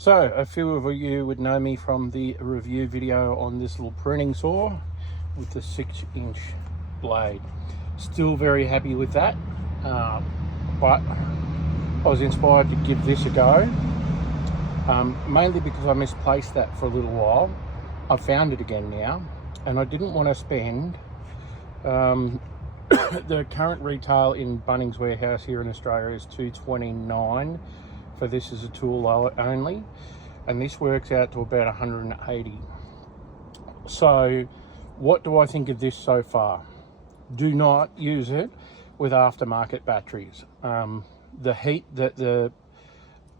So a few of you would know me from the review video on this little pruning saw with the 6-inch blade. Still very happy with that, but I was inspired to give this a go, mainly because I misplaced that for a little while. I've found it again now, and I didn't want to spend the current retail in Bunnings Warehouse here in Australia is $229 for this as a tool only, and this works out to about $180. So what do I think of this so far? Do not use it with aftermarket batteries. The heat that the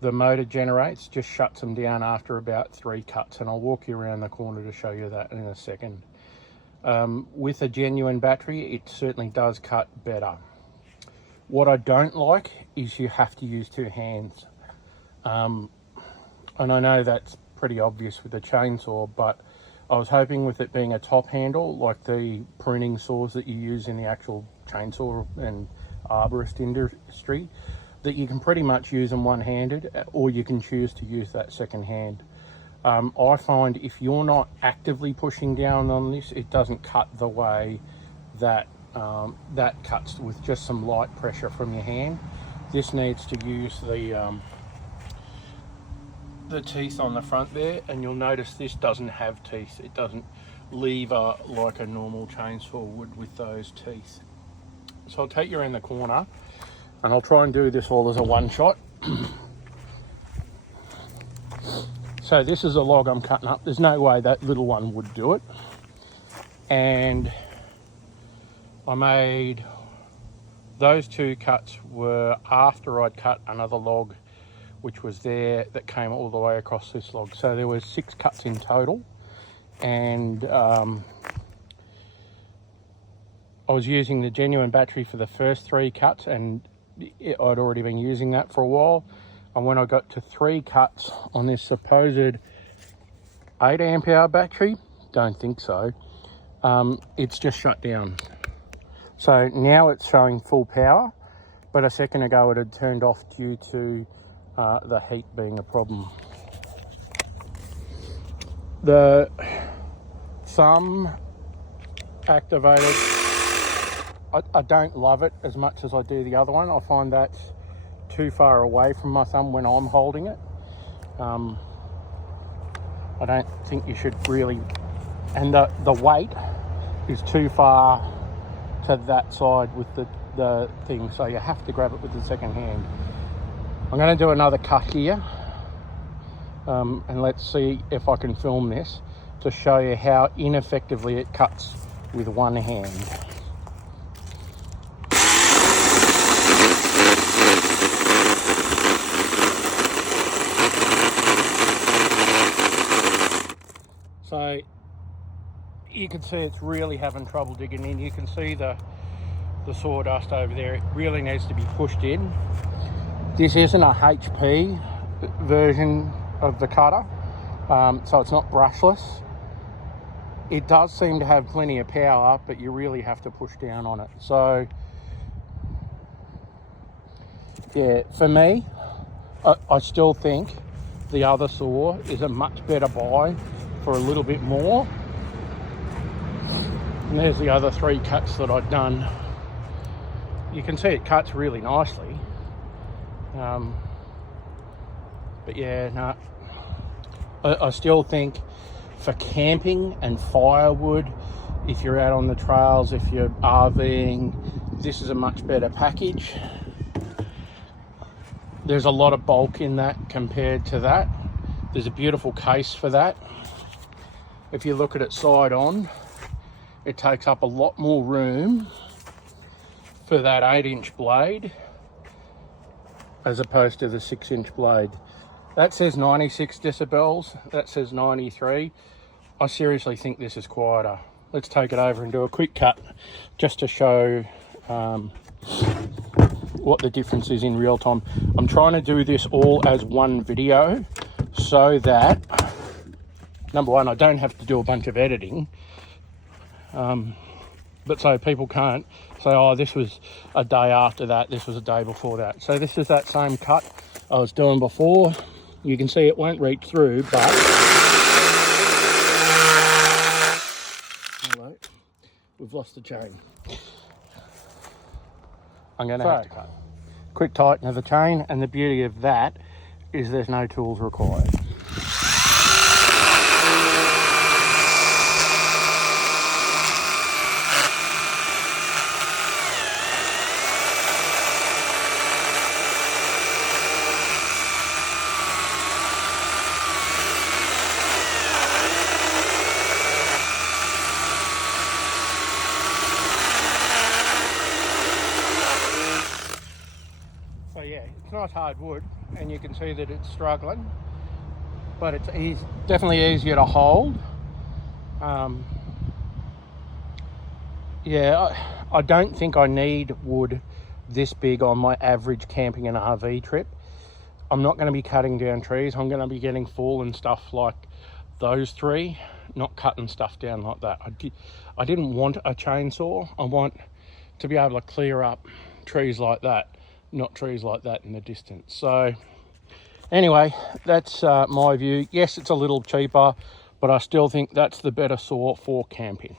motor generates just shuts them down after about 3 cuts, and I'll walk you around the corner to show you that in a second. With a genuine battery, it certainly does cut better. What I don't like is you have to use 2 hands. And I know that's pretty obvious with a chainsaw, but I was hoping with it being a top handle, like the pruning saws that you use in the actual chainsaw and arborist industry, that you can pretty much use them one-handed, or you can choose to use that second hand. I find if you're not actively pushing down on this, it doesn't cut the way that that cuts with just some light pressure from your hand. This needs to use the teeth on the front there, and you'll notice this doesn't have teeth. It doesn't lever like a normal chainsaw would with those teeth. So I'll take you around the corner, and I'll try and do this all as a one shot. So this is a log I'm cutting up. There's no way that little one would do it. And I made those 2 cuts were after I'd cut another log which was there that came all the way across this log. So there was 6 cuts in total, and I was using the genuine battery for the first 3 cuts, and I'd already been using that for a while. And when I got to 3 cuts on this supposed 8 amp hour battery, don't think so, it's just shut down. So now it's showing full power, but a second ago it had turned off due to the heat being a problem. The thumb activated, I don't love it as much as I do the other one. I find that's too far away from my thumb when I'm holding it. I don't think you should really, and the weight is too far to that side with the thing, so you have to grab it with the second hand. I'm going to do another cut here, and let's see if I can film this to show you how ineffectively it cuts with one hand. So you can see it's really having trouble digging in. You can see the sawdust over there. It really needs to be pushed in. This isn't a HP version of the cutter, so it's not brushless. It does seem to have plenty of power, but you really have to push down on it. So yeah, for me, I still think the other saw is a much better buy for a little bit more. And there's the other 3 cuts that I've done. You can see it cuts really nicely. But yeah, no, I still think for camping and firewood, if you're out on the trails, if you're RVing, this is a much better package. There's a lot of bulk in that compared to that. There's a beautiful case for that. If you look at it side on, it takes up a lot more room for that 8-inch blade as opposed to the 6-inch blade. That says 96 decibels, that says 93. I seriously think this is quieter. Let's take it over and do a quick cut just to show what the difference is in real time. I'm trying to do this all as one video so that, number one, I don't have to do a bunch of editing, but so people can't say, oh, this was a day after that, this was a day before that. So this is that same cut I was doing before. You can see it won't reach through, but hello, we've lost the chain. I'm going to have to cut. Quick tighten of the chain, and the beauty of that is there's no tools required. So yeah, it's nice hard wood, and you can see that it's struggling, but it's definitely easier to hold. Yeah, I don't think I need wood this big on my average camping and RV trip. I'm not going to be cutting down trees. I'm going to be getting fallen stuff like those three, not cutting stuff down like that. I didn't want a chainsaw. I want to be able to clear up trees like that, not trees like that in the distance. So anyway, that's my view. Yes, it's a little cheaper, but I still think that's the better saw for camping.